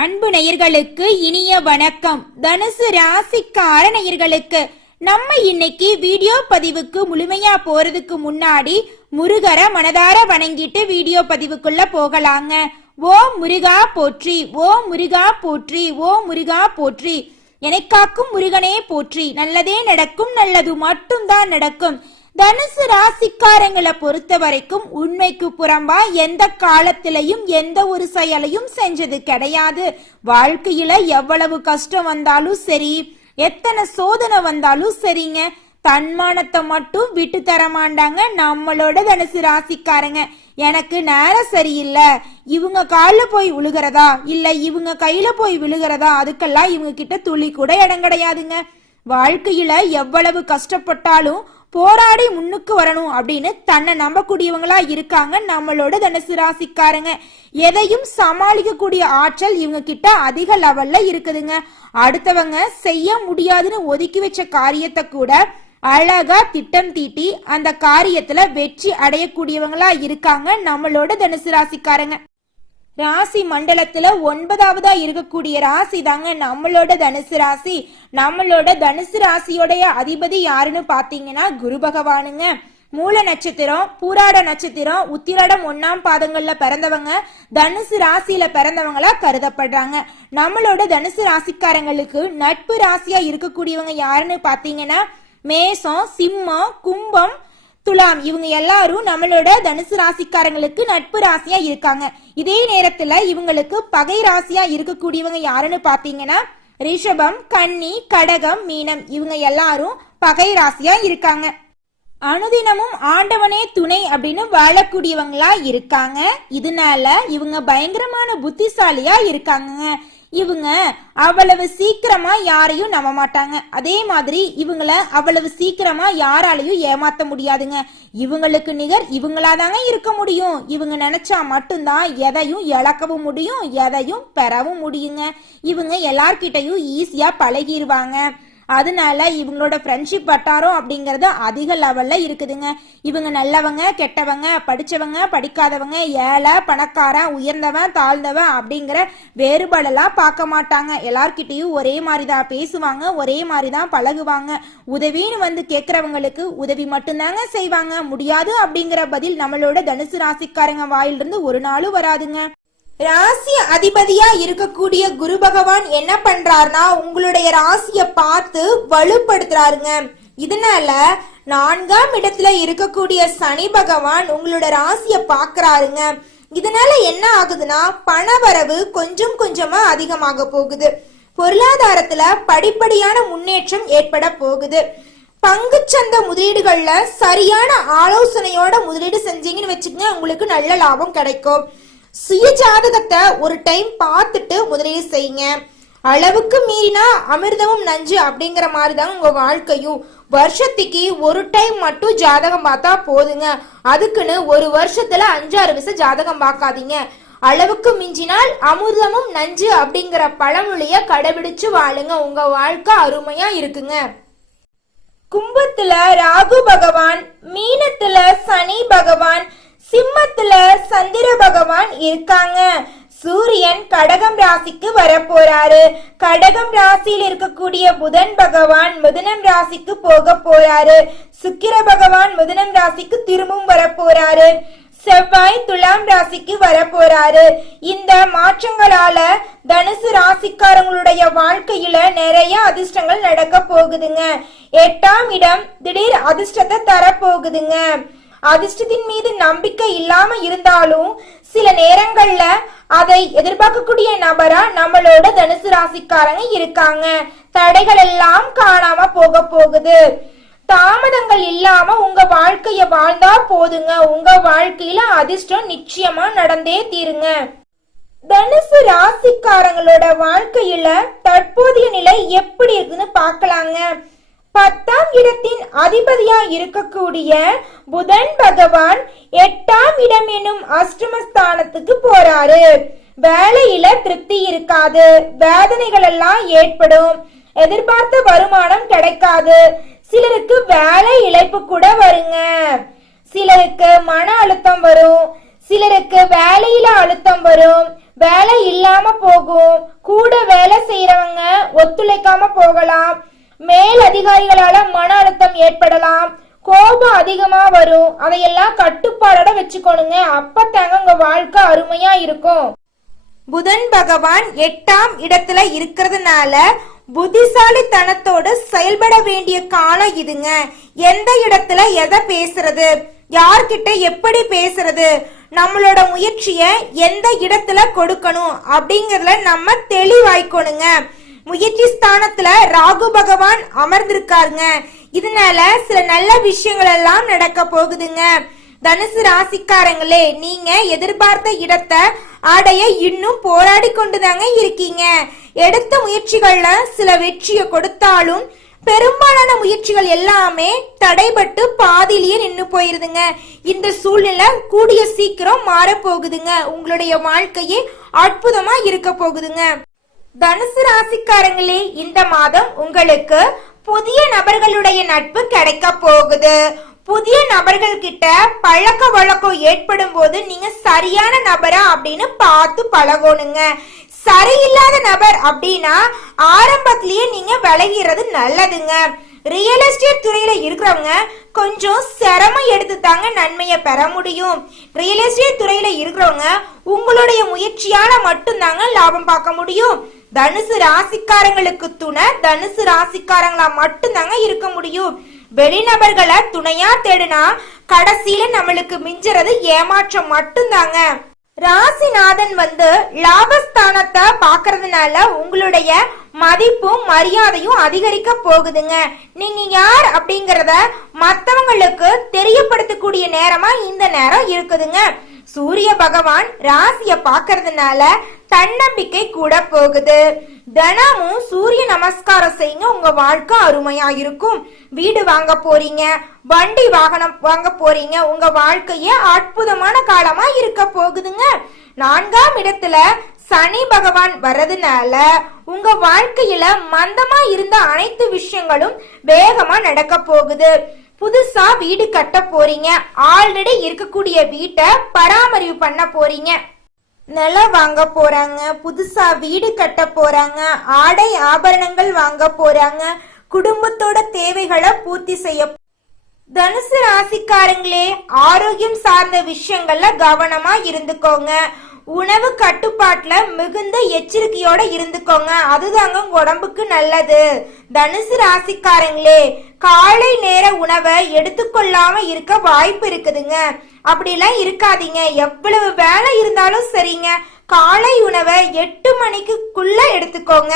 அன்பு நேயர்களுக்கு இனிய வணக்கம். தனுசு ராசிக்கார நேயர்களுக்கு நம்ம இன்னைக்கு வீடியோ பதிவுக்கு முழுமையா போறதுக்கு முன்னாடி முருகரை மனதார வணங்கிட்டு வீடியோ பதிவுக்குள்ள போகலாங்க. ஓ முருகா போற்றி, ஓ முருகா போற்றி, ஓ முருகா போற்றி. எனக்காக்கும் முருகனே போற்றி. நல்லதே நடக்கும், நல்லது மட்டும்தான் நடக்கும். தனுசு ராசிக்காரங்களை பொறுத்த வரைக்கும் உண்மைக்கு புறம்பா எந்த காலத்திலையும் எந்த ஒரு செயலையும் செஞ்சது கிடையாது. வாழ்க்கையில எவ்வளவு கஷ்டம் வந்தாலும் சரி, எத்தனை சோதனை வந்தாலும் சரிங்க, தன்மானத்தை மட்டும் விட்டு தர மாட்டாங்க நம்மளோட தனுசு ராசிக்காரங்க. எனக்கு நேரம் சரியில்லை, இவங்க காலில் போய் விழுகிறதா இல்ல இவங்க கையில போய் விழுகிறதா, அதுக்கெல்லாம் இவங்க கிட்ட துளி கூட இடம் கிடையாதுங்க. வாழ்க்கையில எவ்வளவு கஷ்டப்பட்டாலும் போராடி முன்னுக்கு வரணும் அப்படின்னு தன்னை நம்பக்கூடியவங்களா இருக்காங்க நம்மளோட தனுசு ராசிக்காரங்க. எதையும் சமாளிக்க கூடிய ஆற்றல் இவங்க கிட்ட அதிக லெவல்ல இருக்குதுங்க. அடுத்தவங்க செய்ய முடியாதுன்னு ஒதுக்கி வச்ச காரியத்தை கூட அழகா திட்டம் தீட்டி அந்த காரியத்துல வெற்றி அடையக்கூடியவங்களா இருக்காங்க நம்மளோட தனுசு ராசிக்காரங்க. ராசி மண்டலத்துல 9வதா இருக்கக்கூடிய ராசி தாங்க நம்மளோட தனுசு ராசி. நம்மளோட தனுசு ராசியோடைய அதிபதி யாருன்னு பாத்தீங்கன்னா குரு பகவானுங்க. மூல நட்சத்திரம், பூராட நட்சத்திரம், உத்திராடம் 1ஆம் பாதங்கள்ல பிறந்தவங்க தனுசு ராசியில பிறந்தவங்களா கருதப்படுறாங்க. நம்மளோட தனுசு ராசிக்காரங்களுக்கு நட்பு ராசியா இருக்கக்கூடியவங்க யாருன்னு பாத்தீங்கன்னா மேசம், சிம்மம், கும்பம், துலாம். இவங்க எல்லாரும் நம்மளோட தனுசு ராசிக்காரங்களுக்கு நட்பு ராசியா இருக்காங்க. இதே நேரத்துல இவங்களுக்கு பகை ராசியா இருக்கக்கூடியவங்க யாருன்னு பாத்தீங்கன்னா ரிஷபம், கன்னி, கடகம், மீனம். இவங்க எல்லாரும் பகை ராசியா இருக்காங்க. அனுதினமும் ஆண்டவனே துணை அப்படின்னு வாழக்கூடியவங்களா இருக்காங்க. இதனால இவங்க பயங்கரமான புத்திசாலியா இருக்காங்க. இவங்க அவ்வளவு சீக்கிரமா யாரையும் நம்ப மாட்டாங்க. அதே மாதிரி இவங்கள அவ்வளவு சீக்கிரமா யாராலையும் ஏமாத்த முடியாதுங்க. இவங்களுக்கு நிகர் இவங்களாதாங்க இருக்க முடியும். இவங்க நினைச்சா மட்டும்தான் எதையும் இழக்கவும் முடியும், எதையும் பெறவும் முடியுங்க. இவங்க எல்லார்கிட்டையும் ஈஸியா பழகிடுவாங்க. அதனால இவங்களோட ஃப்ரெண்ட்ஷிப் வட்டாரம் அப்படிங்கறது அதிக லெவல்ல இருக்குதுங்க. இவங்க நல்லவங்க, கெட்டவங்க, படிச்சவங்க, படிக்காதவங்க, ஏழை, பணக்காரன், உயர்ந்தவன், தாழ்ந்தவன் அப்படிங்கிற வேறுபாடெல்லாம் பார்க்க மாட்டாங்க. எல்லார்கிட்டையும் ஒரே மாதிரிதான் பேசுவாங்க, ஒரே மாதிரிதான் பழகுவாங்க. உதவின்னு வந்து கேட்கறவங்களுக்கு உதவி மட்டும்தாங்க செய்வாங்க. முடியாது அப்படிங்கிற பதில் நம்மளோட தனுசு ராசிக்காரங்க வாயிலிருந்து ஒரு நாளும் வராதுங்க. ராசி அதிபதியா இருக்கக்கூடிய குரு பகவான் என்ன பண்றாருன்னா உங்களுடைய ராசிய பார்த்து வலுப்படுத்துறாருங்க. இதனால 4ஆம் இடத்துல இருக்கக்கூடிய சனி பகவான் உங்களோட ராசிய பாக்குறாருங்க. இதனால என்ன ஆகுதுன்னா பணவரவு கொஞ்சம் கொஞ்சமா அதிகமாக போகுது. பொருளாதாரத்துல படிப்படியான முன்னேற்றம் ஏற்பட போகுது. பங்குச்சந்த முதலீடுகள்ல சரியான ஆலோசனையோட முதலீடு செஞ்சீங்கன்னு வச்சுக்கோங்க, உங்களுக்கு நல்ல லாபம் கிடைக்கும். சுய ஜாதகத்தை ஒரு டைம் பார்த்துட்டு முதலீடு செய்யுங்க. அளவுக்கு மீறினா அமிர்தமும் நஞ்சு அப்படிங்கிற மாதிரி தான் உங்க வாழ்க்கையும். வருஷத்துக்கு ஒரு டைம் மட்டும் ஜாதகம் பார்த்தா போதுங்க. அதுக்குன்னு ஒரு வருஷத்துல 5-6 விஷயம் ஜாதகம் பார்க்காதீங்க. அளவுக்கு மிஞ்சினால் அமிர்தமும் நஞ்சு அப்படிங்கிற பழமொழிய கடைபிடிச்சு வாழுங்க. உங்க வாழ்க்கை அருமையா இருக்குங்க. கும்பத்துல ராகு பகவான், மீனத்துல சனி பகவான், சிம்மத்துல சந்திர பகவான் இருக்காங்க. சூரியன் கடகம் ராசிக்கு வரப்போறாரு. கடகம் ராசியில் இருக்கக்கூடிய புதன் பகவான் மிதுனம் ராசிக்கு போக போறாரு. சுக்கிர பகவான் மிதுனம் ராசிக்கு திரும்பவும் வரப்போறாரு. செவ்வாய் துலாம் ராசிக்கு வரப்போறாரு. இந்த மாற்றங்களால தனுசு ராசிக்காரங்களுடைய வாழ்க்கையில நிறைய அதிர்ஷ்டங்கள் நடக்க போகுதுங்க. 8ஆம் இடம் திடீர் அதிர்ஷ்டத்தை தரப்போகுதுங்க. அதிர்ஷ்டத்தின் மீது நம்பிக்கை இல்லாம இருந்தாலும் சில நேரங்கள்ல அதை எதிர்பார்க்கக்கூடிய நபரா நம்மளோட தனுசு ராசிக்காரங்க இருக்காங்க. தடைகள் எல்லாம் காணாம போக போகுது. தாமதங்கள் இல்லாம உங்க வாழ்க்கைய வாழ்ந்தா போதுங்க. உங்க வாழ்க்கையில அதிர்ஷ்டம் நிச்சயமா நடந்தே தீருங்க. தனுசு ராசிக்காரங்களோட வாழ்க்கையில தற்போதைய நிலை எப்படி இருக்குன்னு பார்க்கலாங்க. 10ஆம் இடத்தின் அதிபதியா இருக்கக்கூடிய புதன் பகவான் 8ஆம் இடம் எனும் அஷ்டமஸ்தானத்துக்கு போறாரு. வேலையில திருப்தி இருக்காது, வேதனைகள் எல்லாம் ஏற்படும், எதிர்பார்த்த வருமானம் கிடைக்காது. சிலருக்கு வேலை இழப்பு கூட வருங்க. சிலருக்கு மன அழுத்தம் வரும், சிலருக்கு வேலையில அழுத்தம் வரும், வேலை இல்லாம போகும். கூட வேலை செய்யறவங்க ஒத்துழைக்காம போகலாம். மேல் அதிகாரிகளால மன அழுத்தம் ஏற்படலாம். கோபம் அதிகமா வரும். அதையெல்லாம் கட்டுப்பாடோட வச்சுக்கோணுங்க. அப்பத்தாங்க உங்க வாழ்க்கை அருமையா இருக்கும். புதன் பகவான் 8ஆம் இடத்துல இருக்கிறதுனால புத்திசாலித்தனத்தோடு செயல்பட வேண்டிய காலம் இதுங்க. எந்த இடத்துல எதை பேசுறது, யார்கிட்ட எப்படி பேசுறது, நம்மளோட முயற்சிய எந்த இடத்துல கொடுக்கணும் அப்படிங்கறதுல நம்ம தெளிவாய்க்கணுங்க. முயற்சி ஸ்தானத்துல ராகு பகவான் அமர்ந்திருக்காருங்க. இதனால சில நல்ல விஷயங்கள் எல்லாம் நடக்க போகுதுங்க. தனுசு ராசிக்காரங்களே, நீங்க எதிர்பார்த்த இடத்தை அடைய இன்னும் போராடி கொண்டுதாங்க இருக்கீங்க. எடுத்த முயற்சிகள்ல சில வெற்றியை கொடுத்தாலும் பெரும்பாலான முயற்சிகள் எல்லாமே தடைபட்டு பாதியிலேயே நின்று போயிருதுங்க. இந்த சூழ்நிலை கூடிய சீக்கிரம் மாற போகுதுங்க. உங்களுடைய வாழ்க்கையே அற்புதமா இருக்க போகுதுங்க. தனுசு ராசிக்காரங்களே, இந்த மாதம் உங்களுக்கு புதிய நபர்களுடைய நட்பு கிடைக்க போகுது. புதிய நபர்கள் கிட்ட பழக்க வழக்கம் ஏற்படும் போது நீங்க சரியான நபரா அப்படின்னு பார்த்து பழகணுங்க. சரியில்லாத நபர் அப்படின்னா ஆரம்பத்திலேயே நீங்க விலகிறது நல்லதுங்க. ரியல் எஸ்டேட் துறையில இருக்கிறவங்க கொஞ்சம் சிரமம் எடுத்து தாங்க நன்மையை பெற முடியும். ரியல் எஸ்டேட் துறையில இருக்கிறவங்க உங்களுடைய முயற்சியால மட்டும்தாங்க லாபம் பார்க்க முடியும். தனுசு ராசிக்காரங்களுக்கு துணை தனுசு ராசிக்காரங்களா மட்டும்தாங்க இருக்க முடியும். வெளிநபர்களை துணையா தேடுனா கடைசியில நம்மளுக்கு மிஞ்சறது ஏமாற்றம் மட்டும்தாங்க. ராசிநாதன் லாபஸ்தானத்தை பாக்குறதுனால உங்களுடைய மதிப்பும் மரியாதையும் அதிகரிக்க போகுதுங்க. நீங்க யார் அப்படிங்கறத மத்தவங்களுக்கு தெரியப்படுத்தக்கூடிய நேரமா இந்த நேரம் இருக்குதுங்க. சூரிய பகவான் ராசிய பாக்குறதுனால தன்னம்பிக்கை கூட போகுது. தினமும் சூரிய நமஸ்காரம் செய்யுங்க. உங்க வாழ்க்கை அருமையா இருக்கும். வீடு வாங்க போறீங்க, வண்டி வாகனம் வாங்க போறீங்க. உங்க வாழ்க்கைய அற்புதமான காலமா இருக்க போகுதுங்க. 4ஆம் இடத்துல சனி பகவான் வர்றதுனால உங்க வாழ்க்கையில மந்தமா இருந்த அனைத்து விஷயங்களும் வேகமா நடக்க போகுது. புதுசா வீடு கட்ட போறீங்க. ஆல்ரெடி இருக்கக்கூடிய வீட்டை பராமரிப்பு பண்ண போறீங்க. நிலம் வாங்க போறாங்க, புதுசா வீடு கட்ட போறாங்க, ஆடை ஆபரணங்கள் வாங்க போறாங்க, குடும்பத்தோட தேவைகளை பூர்த்தி செய்ய. தனுசு ராசிக்காரங்களே, ஆரோக்கியம் சார்ந்த விஷயங்கள்ல கவனமா இருந்துக்கோங்க. உணவு கட்டுப்பாட்டுல மிகுந்த எச்சரிக்கையோட இருந்துக்கோங்க. அதுதாங்க உங்க உடம்புக்கு நல்லது. தனுசு ராசிக்காரங்களே, காலை நேர உணவை எடுத்துக்கொள்ளாம இருக்க வாய்ப்பு இருக்குதுங்க. அப்படிலாம் இருக்காதீங்க. எவ்வளவு வேலை இருந்தாலும் சரிங்க, காலை உணவை 8 மணிக்குள்ள எடுத்துக்கோங்க.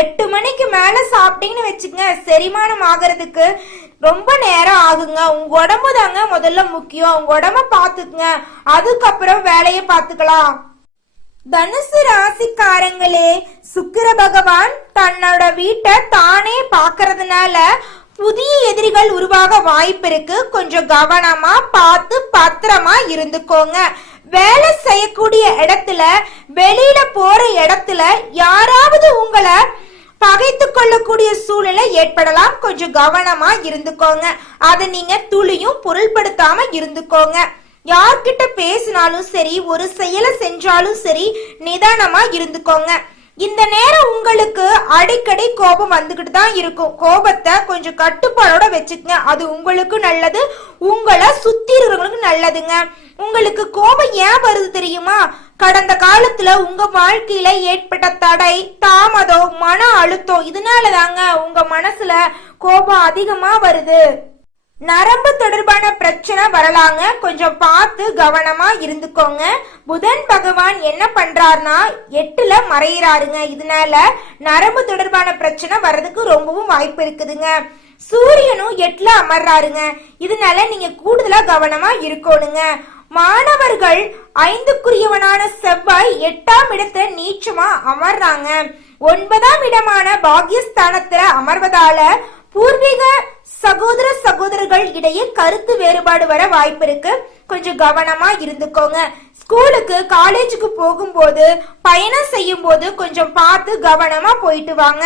8 மணிக்கு மேல சாப்பிட்டீங்கன்னு வச்சுக்கங்க, செரிமானம் ஆகிறதுக்கு ரொம்ப நேரம் ஆகுங்க. உங்க உடம்பு தாங்க முதல்ல முக்கியம். உங்க உடம்ப பாத்துக்குங்க, அதுக்கப்புறம் வேலையை பார்த்துக்கலாம். தனுசு ராசிக்காரங்களே, சுக்கிர பகவான் தன்னோட வீட்டை தானே பாக்குறதுனால புதிய எதிரிகள் உருவாக வாய்ப்பு இருக்கு. கொஞ்சம் கவனமா பார்த்து பத்திரமா இருந்துக்கோங்க. வேலை செய்யக்கூடிய இடத்துல, வெளியில போற இடத்துல யாராவது உங்களை பகைத்து கொள்ளக்கூடிய சூழ்நிலை ஏற்படலாம். கொஞ்சம் கவனமா இருந்துக்கோங்க. அதை நீங்க துளியும் பொருள்படுத்தாம இருந்துக்கோங்க. யார்கிட்ட பேசினாலும் சரி, ஒரு செயலை செஞ்சாலும் சரி, நிதானமா இருந்துக்கோங்க. இந்த நேரம் உங்களுக்கு அடிக்கடி கோபம் வந்துகிட்டு தான் இருக்கும். கோபத்தை கொஞ்சம் கட்டுப்பாடோட வச்சுக்கங்க. அது உங்களுக்கு நல்லது, உங்களை சுத்தி இருக்கிறவங்களுக்கு நல்லதுங்க. உங்களுக்கு கோபம் ஏன் வருது தெரியுமா? கடந்த காலத்துல உங்க வாழ்க்கையில ஏற்பட்ட தடை, தாமதம், மன அழுத்தம், இதனாலதாங்க உங்க மனசுல கோபம் அதிகமா வருது. நரம்பு தொடர்பான பிரச்சனை வரலாங்க. கொஞ்சம் பார்த்து கவனமா இருந்துக்கோங்க. புதன் பகவான் என்ன பண்றாருன்னா 8ல மறையிறாருங்க. இதனால நரம்பு தொடர்பான பிரச்சனை வர்றதுக்கு ரொம்பவும் வாய்ப்பு இருக்குதுங்க. சூரியனும் 8ல அமர்றாருங்க. இதனால நீங்க கூடுதலா கவனமா இருக்கணுங்க. மாணவர்கள் 5க்குரியவனான செவ்வாய் 8ஆம் இடத்துல நீச்சமா அமர்றாங்க. 9ஆம் இடமான பாக்யஸ்தானத்துல அமர்வதால பூர்வீக சகோதர சகோதரர்கள் இடையே கருத்து வேறுபாடு வர வாய்ப்பு இருக்கு. கொஞ்சம் கவனமா இருந்துக்கோங்க. ஸ்கூலுக்கு காலேஜுக்கு போகும்போது, பயணம் செய்யும் போது கொஞ்சம் பார்த்து கவனமா போயிட்டு வாங்க.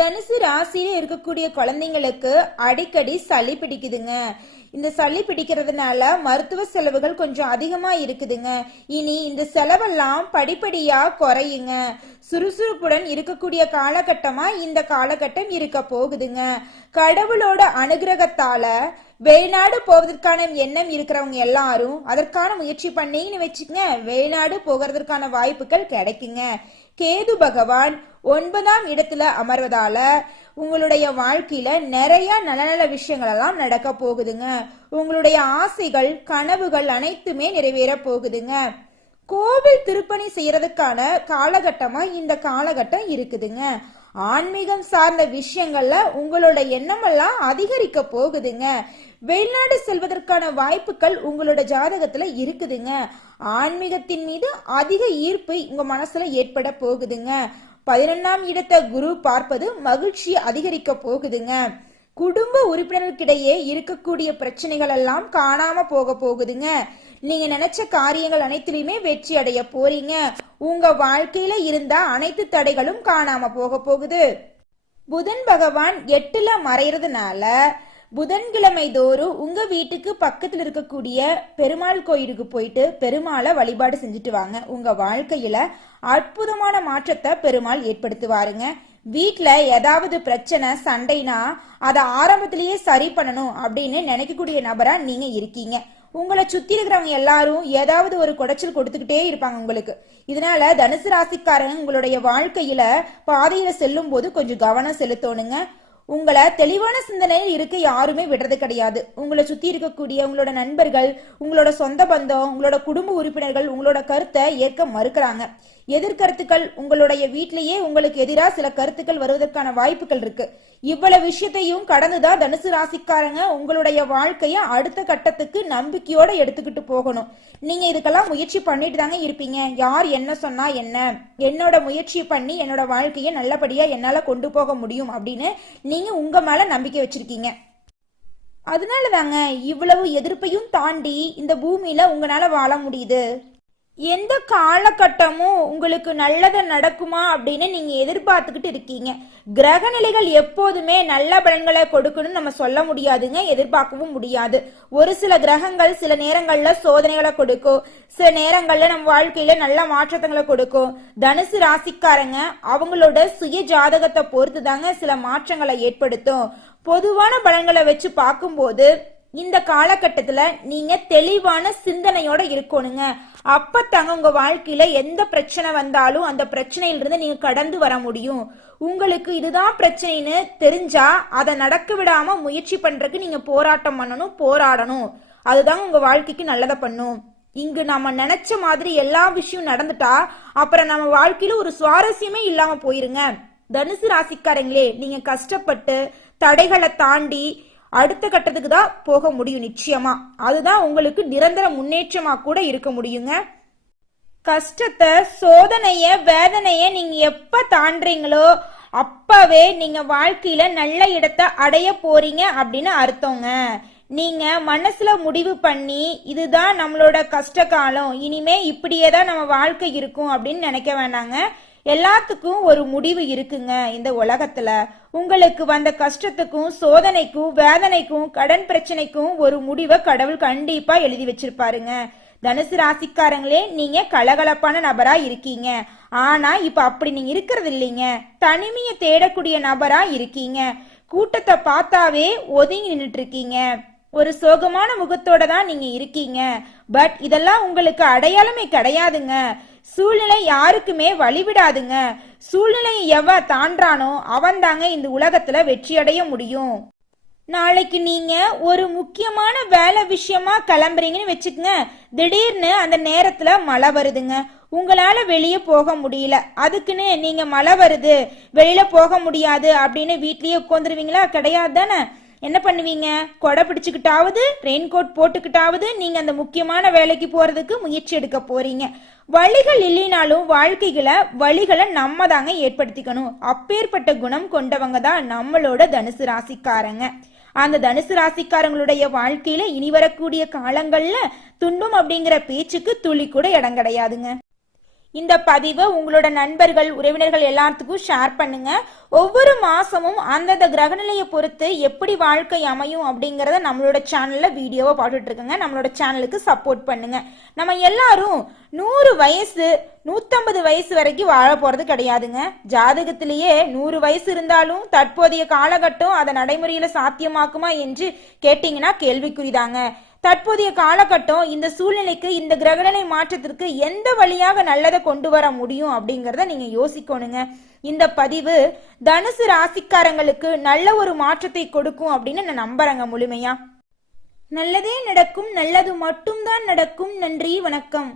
தனுசு ராசியில இருக்கக்கூடிய குழந்தைங்களுக்கு அடிக்கடி சளி பிடிக்குதுங்க. இந்த சளி பிடிக்கிறதுனால மருத்துவ செலவுகள் கொஞ்சம் அதிகமா இருக்குதுங்க. இனி இந்த செலவெல்லாம் படிப்படியா குறையுங்க. சுறுசுறுப்புடன் இருக்கக்கூடிய காலகட்டமா இந்த காலகட்டம் இருக்க போகுதுங்க. கடவுளோட அனுகிரகத்தால வெளிநாடு போவதற்கான எண்ணம் இருக்கிறவங்க எல்லாரும் அதற்கான முயற்சி பண்ணீங்கன்னு வச்சுக்கங்க, வெளிநாடு போகிறதுக்கான வாய்ப்புகள் கிடைக்குங்க. கேது பகவான் 9ஆம் இடத்துல அமர்வதால உங்களுடைய வாழ்க்கையில நிறைய நல்ல நல்ல விஷயங்கள் எல்லாம் நடக்க போகுதுங்க. உங்களுடைய ஆசைகள் கனவுகள் அனைத்துமே நிறைவேற போகுதுங்க. கோவில் திருப்பணி செய்யறதுக்கான காலகட்டமா இந்த காலகட்டம் இருக்குதுங்க. ஆன்மீகம் சார்ந்த விஷயங்கள்ல உங்களோட எண்ணம் எல்லாம் அதிகரிக்க போகுதுங்க. வெளிநாடு செல்வதற்கான வாய்ப்புகள் உங்களோட ஜாதகத்துல இருக்குதுங்க. ஆன்மீகத்தின் மீது அதிக ஈர்ப்பு உங்க மனசுல ஏற்பட போகுதுங்க. 11ஆம் இடத்தை குரு பார்ப்பது மகிழ்ச்சி அதிகரிக்க போகுதுங்க. குடும்ப உறுப்பினர்களுக்கிடையே இருக்கக்கூடிய பிரச்சனைகள் எல்லாம் காணாம போக போகுதுங்க. நீங்க நினைச்ச காரியங்கள் அனைத்திலுமே வெற்றி அடைய போறீங்க. உங்க வாழ்க்கையில இருந்த அனைத்து தடைகளும் காணாம போக போகுது. புதன் பகவான் 8ல மறைறதுனால புதன்கிழமை தோறும் உங்க வீட்டுக்கு பக்கத்துல இருக்கக்கூடிய பெருமாள் கோயிலுக்கு போயிட்டு பெருமாளை வழிபாடு செஞ்சுட்டு வாங்க. உங்க வாழ்க்கையில அற்புதமான மாற்றத்தை பெருமாள் ஏற்படுத்துவாருங்க. வீட்டுல ஏதாவது பிரச்சனை சண்டைனா அதை ஆரம்பத்திலேயே சரி பண்ணணும் அப்படின்னு நினைக்கக்கூடிய நபரா நீங்க இருக்கீங்க. உங்களை சுத்தி இருக்கிறவங்க எல்லாரும் ஏதாவது ஒரு குடைச்சல் கொடுத்துக்கிட்டே இருப்பாங்க உங்களுக்கு. இதனால தனுசு ராசிக்காரங்க உங்களுடைய வாழ்க்கையில பாதையில செல்லும் போது கொஞ்சம் கவனம் செலுத்தணுங்க. உங்களை தெளிவான சிந்தனையில் இருக்க யாருமே விடுறது கிடையாது. உங்களை சுத்தி இருக்கக்கூடிய உங்களோட நண்பர்கள், உங்களோட சொந்த பந்தம், உங்களோட குடும்ப உறுப்பினர்கள் உங்களோட கருத்தை ஏற்க மறுக்கிறாங்க. எதிர்கருத்துக்கள் உங்களுடைய வீட்டிலேயே உங்களுக்கு எதிராக சில கருத்துக்கள் வருவதற்கான வாய்ப்புகள் இருக்கு. இவ்வளவு விஷயத்தையும் கடந்துதான் தனுசு ராசிக்காரங்க உங்களுடைய வாழ்க்கைய அடுத்த கட்டத்துக்கு நம்பிக்கையோட எடுத்துக்கிட்டு போகணும். நீங்க இதுக்கெல்லாம் முயற்சி பண்ணிட்டு தாங்க இருப்பீங்க. யார் என்ன சொன்னா என்ன, என்னோட முயற்சி பண்ணி என்னோட வாழ்க்கைய நல்லபடியா என்னால கொண்டு போக முடியும் அப்படின்னு நீங்க உங்க மேல நம்பிக்கை வச்சிருக்கீங்க. அதனாலதாங்க இவ்வளவு எதிர்ப்பையும் தாண்டி இந்த பூமியில உங்களால வாழ முடியுது. எந்த காலகட்டமும் உங்களுக்கு நல்லது நடக்குமா அப்படின்னு நீங்க எதிர்பார்த்துக்கிட்டு இருக்கீங்க. கிரக நிலைகள் எப்போதுமே நல்ல பலன்களை கொடுக்கணும்னு நம்ம சொல்ல முடியாதுங்க, எதிர்பார்க்கவும் முடியாது. ஒரு சில கிரகங்கள் சில நேரங்கள்ல சோதனைகளை கொடுக்கும், சில நேரங்கள்ல நம்ம வாழ்க்கையில நல்ல மாற்றங்களை கொடுக்கும். தனுசு ராசிக்காரங்க அவங்களோட சுய ஜாதகத்தை பொறுத்து தாங்க சில மாற்றங்களை ஏற்படுத்தும். பொதுவான பலன்களை வச்சு பார்க்கும்போது இந்த காலகட்டத்துல நீங்க தெளிவான சிந்தனையோட இருக்கணுங்க. அப்பத்தாங்க உங்க வாழ்க்கையில எந்த பிரச்சனை வந்தாலும் அந்த பிரச்சனையிலிருந்து நீங்க கடந்து வர முடியும். உங்களுக்கு இதுதான் பிரச்சனைன்னு தெரிஞ்சா அதை நடக்க விடாம முயற்சி பண்றதுக்கு நீங்க போராட்டம் பண்ணணும், போராடணும். அதுதாங்க உங்க வாழ்க்கைக்கு நல்லதை பண்ணும். இங்கு நம்ம நினைச்ச மாதிரி எல்லா விஷயம் நடந்துட்டா அப்புறம் நம்ம வாழ்க்கையில ஒரு சுவாரஸ்யமே இல்லாம போயிருங்க. தனுசு ராசிக்காரங்களே, நீங்க கஷ்டப்பட்டு தடைகளை தாண்டி அடுத்த கட்டத்துக்கு தான் போக முடியும் நிச்சயமா. அதுதான் உங்களுக்கு நிரந்தர முன்னேற்றமா கூட இருக்க முடியுங்க. கஷ்டத்தை, சோதனைய, வேதனைய நீங்க எப்ப தாண்டீங்களோ அப்பவே நீங்க வாழ்க்கையில நல்ல இடத்தை அடைய போறீங்க அப்படின்னு அர்த்தங்க. நீங்க மனசுல முடிவு பண்ணி இதுதான் நம்மளோட கஷ்ட காலம், இனிமே இப்படியே தான் நம்ம வாழ்க்கை இருக்கும் அப்படின்னு நினைக்க வேண்டாங்க. எல்லாத்துக்கும் ஒரு முடிவு இருக்குங்க இந்த உலகத்துல. உங்களுக்கு வந்த கஷ்டத்துக்கும் சோதனைக்கும் வேதனைக்கும் கடன் பிரச்சனைக்கும் ஒரு முடிவை கடவுள் கண்டிப்பா எழுதி வச்சிருப்பாருங்க. தனுசு ராசிக்காரங்களே, நீங்க கலகலப்பான நபரா இருக்கீங்க. ஆனா இப்ப அப்படி நீங்க இருக்கிறது இல்லைங்க. தனிமையை தேடக்கூடிய நபரா இருக்கீங்க. கூட்டத்தை பார்த்தாவே ஒதுங்கி நின்றுட்டு இருக்கீங்க. ஒரு சோகமான முகத்தோட தான் நீங்க இருக்கீங்க. பட் இதெல்லாம் உங்களுக்கு அடையாளமே கிடையாதுங்க. சூழ்நிலை யாருக்குமே வழிவிடாதுங்க. சூழ்நிலையை எவ தாண்டானோ அவன் தாங்க இந்த உலகத்துல வெற்றி அடைய முடியும். நாளைக்கு நீங்க ஒரு முக்கியமான வேலை விஷயமா கிளம்புறீங்கன்னு வச்சுக்கங்க. திடீர்னு அந்த நேரத்துல மழை வருதுங்க. உங்களால வெளியே போக முடியல. அதுக்குன்னு நீங்க மழை வருது வெளியில போக முடியாது அப்படின்னு வீட்லயே உட்காந்துருவீங்களா? கிடையாது தானே. என்ன பண்ணுவீங்க? கொடை பிடிச்சுக்கிட்டாவது ரெயின்கோட் போட்டுக்கிட்டாவது நீங்க அந்த முக்கியமான வேலைக்கு போறதுக்கு முயற்சி எடுக்க போறீங்க. வழிகள் இல்லைனாலும் வழிகளை நம்ம தாங்க ஏற்படுத்திக்கணும். அப்பேற்பட்ட குணம் கொண்டவங்க தான் நம்மளோட தனுசு ராசிக்காரங்க. அந்த தனுசு ராசிக்காரங்களுடைய வாழ்க்கையில இனி வரக்கூடிய காலங்கள்ல துன்பம் அப்படிங்கிற பேச்சுக்கு துளி கூட இடம் கிடையாதுங்க. இந்த பதிவை உங்களோட நண்பர்கள் உறவினர்கள் எல்லாத்துக்கும் ஷேர் பண்ணுங்க. ஒவ்வொரு மாசமும் அந்தந்த கிரகநிலையை பொறுத்து எப்படி வாழ்க்கை அமையும் அப்படிங்கறத நம்மளோட சேனல்ல வீடியோவை பார்த்துட்டு இருக்கங்க. நம்மளோட சேனலுக்கு சப்போர்ட் பண்ணுங்க. நம்ம எல்லாரும் 100 வயசு 150 வயசு வரைக்கும் வாழ போறது கிடையாதுங்க. ஜாதகத்திலேயே 100 வயசு இருந்தாலும் தற்போதைய காலகட்டம் அதை நடைமுறையில சாத்தியமாக்குமா என்று கேட்டீங்கன்னா கேள்விக்குறிதாங்க. தற்போதைய காலகட்டம் இந்த சூழ்நிலைக்கு இந்த கிரகநிலை மாற்றத்திற்கு எந்த வழியாக நல்லதை கொண்டு வர முடியும் அப்படிங்கறத நீங்க யோசிக்கணுங்க. இந்த பதிவு தனுசு ராசிக்காரங்களுக்கு நல்ல ஒரு மாற்றத்தை கொடுக்கும் அப்படின்னு நான் நம்புறேங்க முழுமையா. நல்லதே நடக்கும், நல்லது மட்டும்தான் நடக்கும். நன்றி, வணக்கம்.